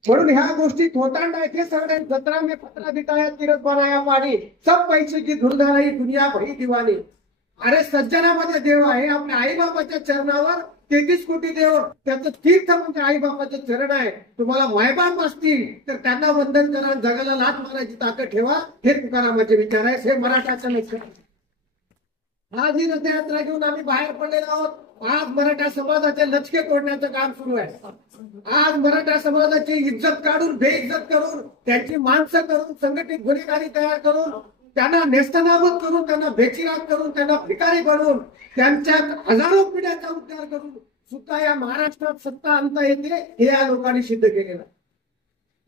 म्हणून ह्या गोष्टी थोतांड आहेत. हे सगळ्या जत्रा में पत्रा दिताया, तीरथ बनाया पाणी, सब पैसे की धुरधाराई, दुनिया भई दिवाणी. अरे सज्जनामध्ये देव आहे. आपल्या आईबापाच्या चरणावर 33 कोटी देव, त्याचं तीर्थ म्हणजे आईबापाचं चरण आहे. तुम्हाला मायबाप असतील तर त्यांना वंदन करा, जगाला लाथ मारायची ताकद ठेवा. हे तुकारामाचे विचार आहे. हे मराठाचं लक्ष. आज ही रथयात्रा घेऊन आम्ही बाहेर पडलेलो आहोत। आज मराठा समाजाचे लचके तोडण्याचं काम सुरू आहे। आज मराठा समाजाची इज्जत काढून बेइज्जत करून त्यांची माणसं करून संघटित गुन्हेगारी तयार करून त्यांना नेस्तनाबूत करून त्यांना बेचिराग करून त्यांना भिकारी बनवून त्यांच्यात हजारो पिढ्याचा उद्धार करून सुद्धा या महाराष्ट्रात सत्ता आणता येते हे या लोकांनी सिद्ध केलेलं आहे।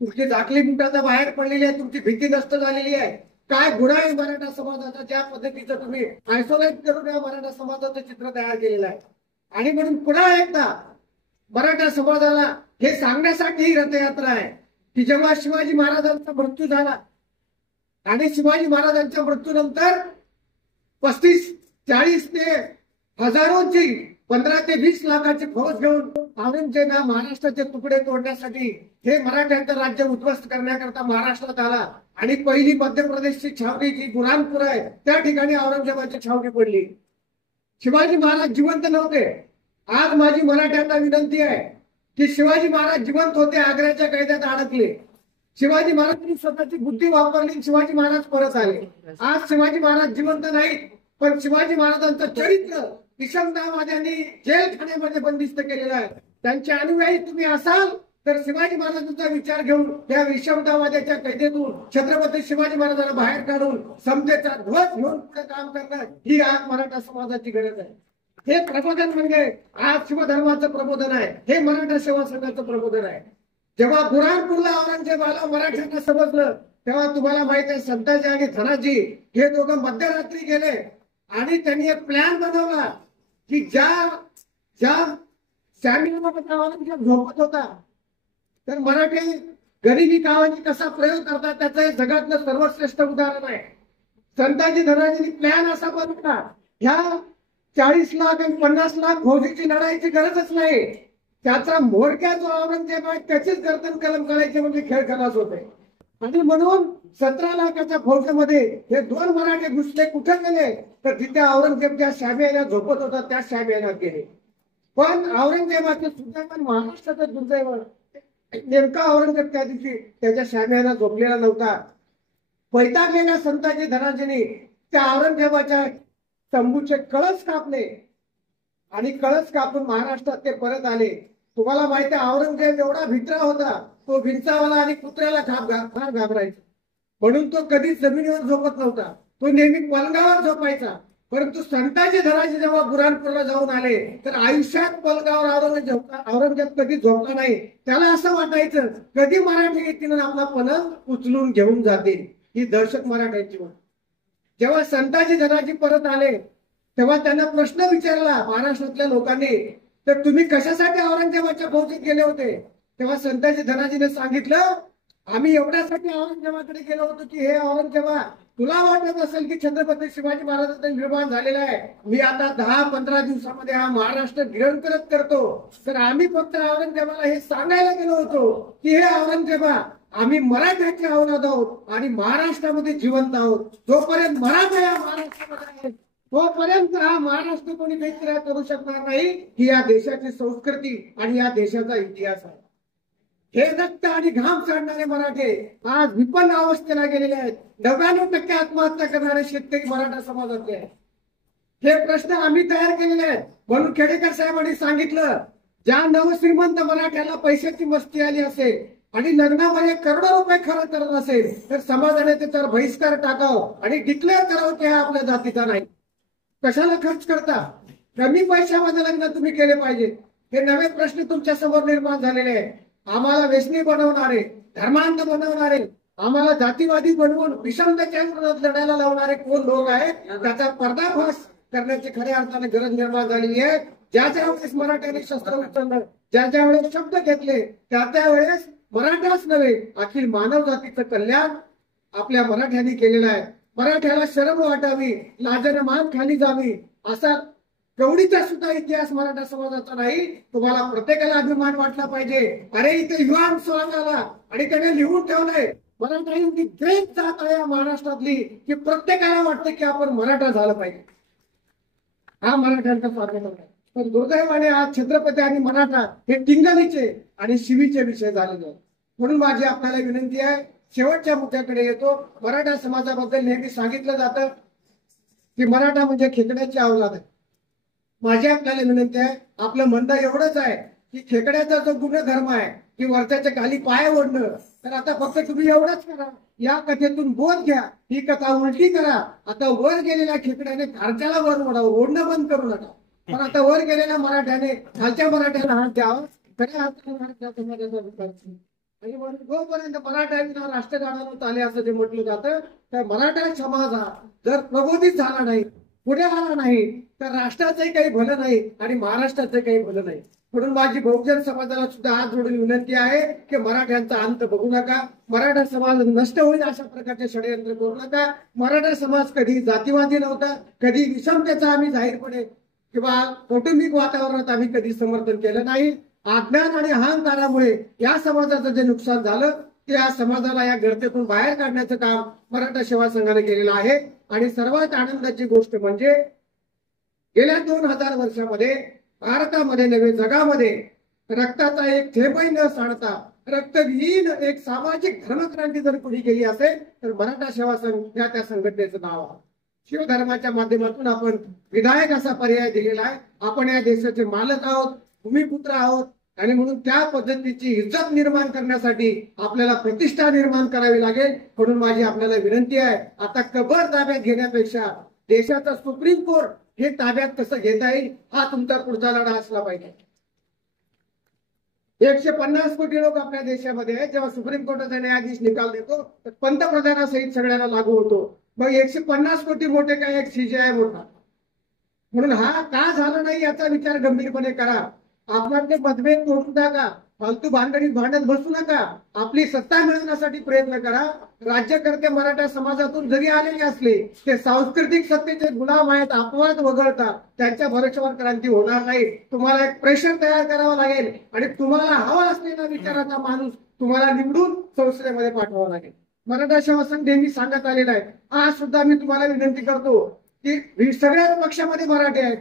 तुमची झाकली मिठाचा बाहेर पडलेली आहे, तुमची भीती नष्ट झालेली आहे। काय गुन्हा आहे मराठा समाजाचा, ज्या पद्धतीचं तुम्ही आयसोलेट करून या मराठा समाजाचं चित्र तयार केलेलं आहे। आणि म्हणून पुन्हा एकदा मराठा समाजाला हे सांगण्यासाठी ही रथयात्रा आहे की जेव्हा शिवाजी महाराजांचा मृत्यू झाला आणि शिवाजी महाराजांच्या मृत्यूनंतर 35-40 ते हजारोंची 15 ते 20 लाखाची फौज घेऊन औरंगजेब या महाराष्ट्राचे तुकडे तोडण्यासाठी हे मराठ्यांचं राज्य उद्ध्वस्त करण्याकरता महाराष्ट्रात आला। आणि पहिली मध्य प्रदेशची छावणी जी बुरहानपूर आहे त्या ठिकाणी औरंगजेबाची छावणी पडली। शिवाजी महाराज जिवंत नव्हते। आज माझी मराठ्यांना विनंती आहे की शिवाजी महाराज जिवंत होते, आग्र्याच्या कैद्यात अडकले। शिवाजी महाराजांनी स्वतःची बुद्धी वापरली, शिवाजी महाराज परत आले। आज शिवाजी महाराज जिवंत नाहीत, पण शिवाजी महाराजांचं चरित्र विषमतावाद्यांनी जेलखान्यामध्ये बंदिस्त केलेलं आहे। त्यांचे अनुयायी तुम्ही असाल तर शिवाजी महाराजांचा विचार घेऊन या विषमतावाद्याच्या कैदेतून छत्रपती शिवाजी महाराजांना बाहेर काढून समतेचा ध्वज घेऊन पुढे काम करणं ही आज मराठा समाजाची गरज आहे। हे प्रबोधन म्हणजे आज शिवधर्माचं प्रबोधन आहे, हे मराठा सेवा संघाचं प्रबोधन आहे। जेव्हा बुरहानपूरला औरंगजेब आला, मराठ्यांना समजलं, तेव्हा तुम्हाला माहित आहे संताजी आणि धनाजी हे दोघं मध्यरात्री गेले आणि त्यांनी एक प्लॅन बनवला की ज्या सॅम्युअल औरंगजेब झोपत होता तर मराठी गरिबी कावांची कसा प्रयोग करतात त्याचं हे जगातलं सर्वश्रेष्ठ उदाहरण आहे। संताजी धनाजींनी प्लॅन असा बनवला, ह्या 40 लाख आणि 50 लाख फौजीची लढाईची गरजच नाही, त्याचा मोडक्या जो औरंगजेब आहे त्याचीच गर्दन कलम करायचे म्हणजे खेळ खलास होते। आणि म्हणून 17 लाखाच्या फौजेमध्ये हे 2 मराठे घुसले, कुठे गेले तर जिथे औरंगजेब ज्या शाबेला झोपत होता त्या शाबेला गेले। पण औरंगजेबाचे सुदैव महाराष्ट्राचं दुर्दैव, नेमका औरंगजेब त्या दिवशी त्याच्या शाबेला झोपलेला नव्हता। वैतागलेल्या संताजी धनाजींनी त्या औरंगजेबाच्या तंबूचे कळस कापले आणि कळस कापून महाराष्ट्रात ते परत आले। तुम्हाला माहिती आहे औरंगजेब एवढा भित्रा होता, तो भिंचावाला आणि कुत्र्याला फार घाबरायचा, म्हणून तो कधीच जमिनीवर झोपत नव्हता, तो नेहमी पलंगावर झोपायचा। परंतु संताजी धनाजी जेव्हा बुरहानपूरला जाऊन आले तर आयुष्यात पलंगावर औरंगजेब कधी झोपला नाही। त्याला असं वाटायचं कधी मराठी येतील आपला पलंग उचलून घेऊन जातील, ही दहशत मराठ्यांची होती। जेव्हा संताजी धनाजी परत आले तेव्हा त्यांना प्रश्न विचारला महाराष्ट्रातल्या लोकांनी, तर तुम्ही कशासाठी औरंगजेबाच्या फौजीत गेले होते? तेव्हा संताजी धनाजीने सांगितलं, आम्ही एवढ्यासाठी औरंगजेबाकडे गेलो होतो की हे औरंगजेबा, तुला वाटत असेल की छत्रपती शिवाजी महाराजांचं निर्माण झालेलं आहे, मी आता 10-15 दिवसामध्ये हा महाराष्ट्र गिळंकृत करतो, तर आम्ही फक्त औरंगजेबाला हे सांगायला गेलो होतो की हे औरंगजेबा, आम्ही मराठ्याचे औलाद आहोत आणि महाराष्ट्रामध्ये जिवंत आहोत। जोपर्यंत मराठा या महाराष्ट्रामध्ये आहे तोपर्यंत हा महाराष्ट्र कोणी बेचिराग करू शकणार नाही, ही या देशाची संस्कृती आणि या देशाचा इतिहास आहे। हे रक्त आणि घाम साडणारे मराठे आज विपन्न अवस्थेला गेलेले आहेत। 99% आत्महत्या करणारे शेतकरी मराठा समाजातले आहेत। हे प्रश्न आम्ही तयार केलेले आहेत। म्हणून खेडेकर साहेबांनी सांगितलं, ज्या नवश्रीमंत मराठ्याला पैशाची मस्ती आली असेल आणि लग्नामध्ये करोडो रुपये खर्च करत असेल तर समाजाने त्याच्यावर बहिष्कार टाकावं आणि डिक्लेअर करावं की हा आपल्या जातीचा नाही। कशाला खर्च करता? कमी पैशामध्ये लग्न तुम्ही केले पाहिजे। हे नवे प्रश्न तुमच्या समोर निर्माण झालेले आहेत। आम्हाला व्यसनी बनवणारे, धर्मांध बनवणारे, आम्हाला जातीवादी बनवून विषमतेच्या विरोधात लढायला लावणारे कोण लोक आहेत, त्याचा पर्दाफाश करण्याची खऱ्या अर्थाने गरज निर्माण झालेली आहे। ज्या वेळेस मराठ्यांनी शस्त्र उचललं, ज्या वेळेस शब्द घेतले, त्या वेळेस मराठाच नव्हे अखिल मानव जातीचं कल्याण आपल्या मराठ्यांनी केलेलं आहे। मराठ्याला शरम वाटावी, लाजेने मान खाली जावी, असा कवडीचा सुद्धा इतिहास मराठा समाजाचा नाही। तुम्हाला प्रत्येकाला अभिमान वाटला पाहिजे। अरे इथे युवान स्वांग आला आणि त्याने लिहून ठेवलंय, मराठा ही ग्रेट जात आहे महाराष्ट्रातली, की प्रत्येकाला वाटतं की आपण मराठा झालं पाहिजे। हा मराठ्यांचा स्वाभिमान आहे। पण दुर्दैवाने आज छत्रपती आणि मराठा हे टिंगलीचे आणि शिवीचे विषय झालेले आहेत। म्हणून माझी आपल्याला विनंती आहे, शेवटच्या मुद्द्याकडे येतो। मराठा समाजाबद्दल नेहमी सांगितलं जातं की मराठा म्हणजे खेकड्याची अवलाद आहे. माझी आपल्याला विनंती आहे, आपलं म्हणणं एवढंच आहे की खेकड्याचा जो गुणधर्म आहे की वरच्याच्या खाली पाय ओढणं, तर आता फक्त तुम्ही एवढंच करा, या कथेतून बोध घ्या, ही कथा उलटी करा. आता वर गेलेल्या खेकड्याने खालच्याला वर ओढावं, ओढणं बंद करू नका. पण आता वर गेलेल्या मराठ्याने खालच्या मराठ्याला हात द्यावा, खऱ्या हाताने मराठा समाजाचा विकास. आणि म्हणून जोपर्यंत मराठ्यांना राष्ट्रगानावर आले असं जे म्हटलं जातं, तर मराठा समाज हा जर प्रबोधित झाला नाही, पुढे आला नाही, तर राष्ट्राचंही काही भलं नाही आणि महाराष्ट्राचं काही भलं नाही. म्हणून माझी बहुजन समाजाला सुद्धा हात जोडून विनंती आहे की मराठ्यांचा अंत बघू नका, मराठा समाज नष्ट होईल अशा प्रकारचे षडयंत्र करू नका. मराठा समाज कधी जातीवादी नव्हता, कधी विषमतेचा आम्ही जाहीरपणे किंवा कौटुंबिक वातावरणात आम्ही कधी समर्थन केलं नाही. अज्ञान आणि अहंकारामुळे या समाजाचं जे नुकसान झालं, ते या समाजाला या गर्तेतून बाहेर काढण्याचं काम मराठा सेवा संघाने केलेलं आहे. आणि सर्वात आनंदाची गोष्ट म्हणजे गेल्या 2000 वर्षामध्ये भारतामध्ये नव्हे जगामध्ये रक्ताचा एक थेंबही न सांडता रक्तविहीन एक सामाजिक धर्मक्रांती जर कोणी केली असेल तर मराठा सेवा संघ या त्या संघटनेचं नाव आहे. शिवधर्माच्या माध्यमातून आपण विधायक असा पर्याय दिलेला आहे. आपण या देशाचे मालक आहोत, भूमिपुत्र आहोत आणि म्हणून त्या पद्धतीची इज्जत निर्माण करण्यासाठी आपल्याला प्रतिष्ठा निर्माण करावी लागेल. म्हणून माझी आपल्याला विनंती आहे, आता कबर ताब्यात घेण्यापेक्षा देशाचा सुप्रीम कोर्ट हे ताब्यात कसं घेता येईल हा तुमचा पुढचा लढा असला पाहिजे. 150 कोटी लोक आपल्या देशामध्ये आहेत. जेव्हा सुप्रीम कोर्टाचा न्यायाधीश निकाल देतो तर पंतप्रधानासहित सगळ्यांना लागू होतो. मग 150 कोटी मोठे काय, एक सीजीआय मोठा. म्हणून हा का झाला नाही याचा विचार गंभीरपणे करा. आपले मतभेद तोडून टाका, फालतू भानगडीत भांडत बसू नका, आपली सत्ता मिळवण्यासाठी प्रयत्न करा. राज्यकर्ते मराठा समाजातून जरी आलेले असले ते सांस्कृतिक सत्तेचे गुलाम आहेत, अपवाद वगळता त्यांच्या भरोश्यावर क्रांती होणार नाही. तुम्हाला एक प्रेशर तयार करावं लागेल आणि तुम्हाला हवा असलेला विचाराचा माणूस तुम्हाला निवडून संसदेमध्ये पाठवावा लागेल. मराठा सेवा संघ नेहमी सांगत आलेला आहे. आज सुद्धा मी तुम्हाला विनंती करतो की सगळ्याच पक्षामध्ये मराठे आहेत,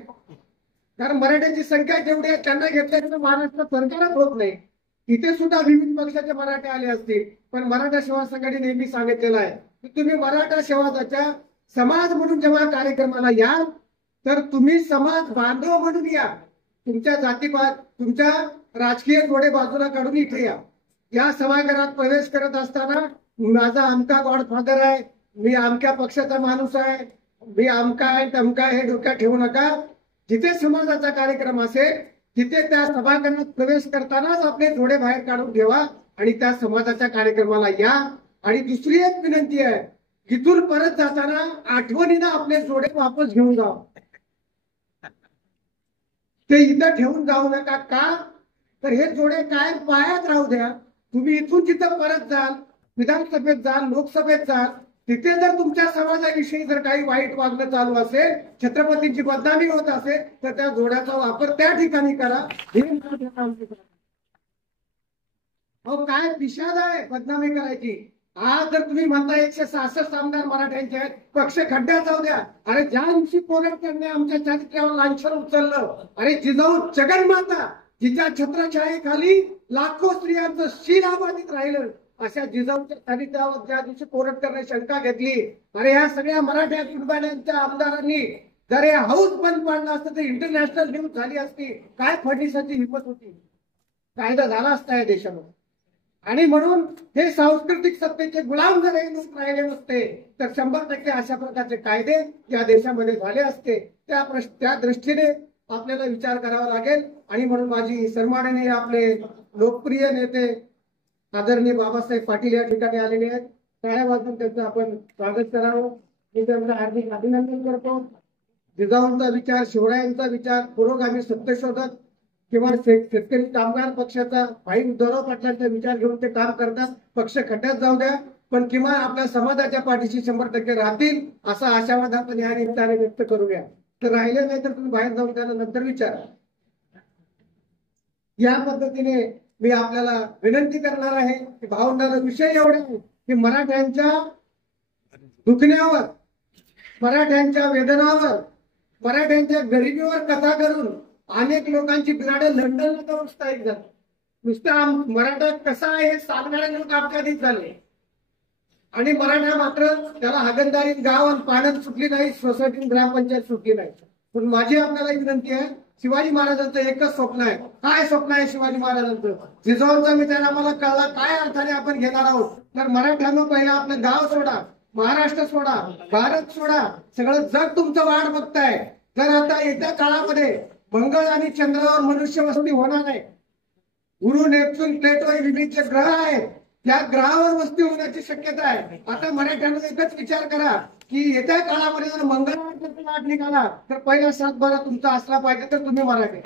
कारण मराठ्यांची संख्या जेवढी आहे त्यांना घेतल्याशिवाय महाराष्ट्रात सरकारच होत नाही. इथे सुद्धा विविध पक्षाचे मराठे आले असतील, पण मराठा सेवा संघाने नेहमी सांगितलेलं आहे की तुम्ही मराठा समाजाच्या समाज म्हणून जेव्हा कार्यक्रमाला याल तर तुम्ही समाज बांधव म्हणून या. तुमच्या जातीपात, तुमच्या राजकीय घोडे बाजूला काढून इथे या. या सभागृहात प्रवेश करत असताना माझा अमका गॉडफादर आहे, मी अमक्या पक्षाचा माणूस आहे, मी अमका आहे तमका हे डोक्यात ठेवू नका. जिथे समाजाचा कार्यक्रम असेल तिथे त्या सभागृहात प्रवेश करतानाच आपले जोडे बाहेर काढून ठेवा आणि त्या समाजाच्या कार्यक्रमाला या. आणि दुसरी एक विनंती आहे, इथून परत जाताना आठवणीनं आपले जोडे वापस घेऊन जा. ते इथं ठेवून जाऊ नका. का तर हे जोडे कायम पायात राहू द्या. तुम्ही इथून तिथं परत जाल, विधानसभेत जाल, लोकसभेत जाल, तिथे जर तुमच्या समाजाविषयी जर काही वाईट वागणं चालू असेल, छत्रपतींची बदनामी होत असेल तर त्या जोड्याचा वापर त्या ठिकाणी करा. अहो काय विषाद आहे बदनामी करायची. आज जर तुम्ही म्हणता 166 आमदार मराठ्यांचे आहेत, पक्ष खड्ड्यात जाऊ द्या. अरे ज्या दिवशी कोल्हटकरने आमच्या चारित्र्यावर लांछन उचललं, अरे जिजाऊ जगन्माता जिच्या छत्रछायेखाली लाखो स्त्रियांचं शील आबादित राहिलं, अशा जिजाऊच्या चारित्र्यावर ज्या दिवशी कोल्हटकरने शंका घेतली, अरे या सगळ्या मराठा कुटुंबांच्या आमदारांनी जर हे हाऊस बंद पाडलं असतं तर इंटरनॅशनल न्यूज झाली असती. काय फडणवीसाची हिंमत होती, कायदा झाला असता या देशामध्ये. आणि म्हणून हे सांस्कृतिक सत्तेचे गुलाम जर हे लोक राहिले नसते तर 100% अशा प्रकारचे कायदे या देशामध्ये झाले असते. त्या दृष्टीने आपल्याला विचार करावा लागेल. आणि म्हणून माझी सन्माननीय आपले लोकप्रिय नेते आदरणीय बाबासाहेब पाटील या ठिकाणी आलेले आहेत. टाळ्या वाजवून त्यांचं आपण स्वागत करावं. मी त्यांचं हार्दिक अभिनंदन करतो. जिजाऊंचा विचार, शिवरायांचा विचार, पुरोगामी सत्यशोधक किंवा शेतकरी कामगार पक्षाचा भाई उद्धवराव पाटलांचा विचार घेऊन ते काम करतात. पक्ष खड्ड्यात जाऊ द्या, पण किमान आपल्या समाजाच्या पाठीशी 100% राहतील असा आशावाद आपण या निमित्ताने व्यक्त करूया. तर राहिले नाही तर तुम्ही बाहेर जाऊन त्याला नंतर विचारा. या पद्धतीने मी आपल्याला विनंती करणार आहे की भावंडांना विषय एवढे की मराठ्यांच्या दुखण्यावर, मराठ्यांच्या वेदनावर, मराठ्यांच्या गरिबीवर कथा करून अनेक लोकांची बिराडं लंडनला जाऊन स्थायिक झाली. नुसतं मराठा कसा आहे हे सांगणारे लोक अपघातीत झाले. आणि मराठा मात्र त्याला हागणदारी गाव आणि पाणन सुटली नाही, सोसायटी ग्रामपंचायत सुटली नाही. पण माझी आपल्याला विनंती आहे, शिवाजी महाराजांचं एकच स्वप्न आहे. काय स्वप्न आहे शिवाजी महाराजांचं? जिजाऊंचा मित्र आम्हाला कळला काय अर्थाने आपण घेणार आहोत. तर मराठ्यांनो पहिला आपलं गाव सोडा, महाराष्ट्र सोडा, भारत सोडा, सगळं जग तुमचं वाट बघताय. तर आता येत्या काळामध्ये मंगळ आणि चंद्रावर मनुष्य वस्ती होणार आहे. गुरु नेपच्यून प्लेटो हे विविध ग्रह आहेत, त्या ग्रहावर वस्ती होण्याची शक्यता आहे. आता मराठ्यांना एकच विचार करा की येत्या काळामध्ये जर मंगळावर लाट निघाला तर पहिला सातबारा तुमचा असला पाहिजे तर तुम्ही मराठी.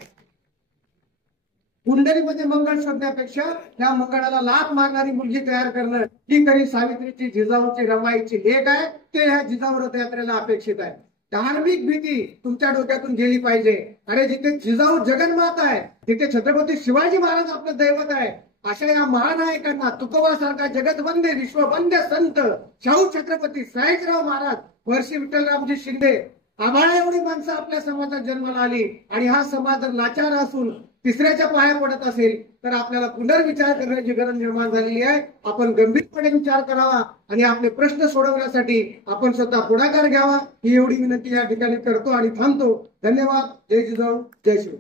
कुंडलीमध्ये मंगळ शोधण्यापेक्षा त्या मंगळाला लाथ मारणारी मुलगी तयार करणं ही खरी सावित्रीची, जिजाऊची, रमाईची लेख आहे. ते ह्या जिजाऊ रथयात्रेला अपेक्षित आहे. धार्मिक भीती तुमच्या डोक्यातून गेली पाहिजे. अरे जिथे जिजाऊ जगन्माता आहे, तिथे छत्रपती शिवाजी महाराज आपलं दैवत आहे. अशा या महानायकांना तुकोबासारखा जगतवंदे विश्ववंद्य संत शाहू छत्रपती सयाजीराव महाराज, वर्षी विठ्ठलरामजी शिंदे, आम्हाला एवढी माणसं आपल्या समाजात जन्माला आली आणि हा समाज जर लाचार असून तिसऱ्याच्या पाया पडत असेल तर आपल्याला पुनर्विचार करण्याची गरज निर्माण झालेली आहे. आपण गंभीरपणे विचार करावा आणि आपले प्रश्न सोडवण्यासाठी आपण स्वतः पुढाकार घ्यावा, ही एवढी विनंती या ठिकाणी करतो आणि थांबतो. धन्यवाद. जय जिजाऊ, जय शिव.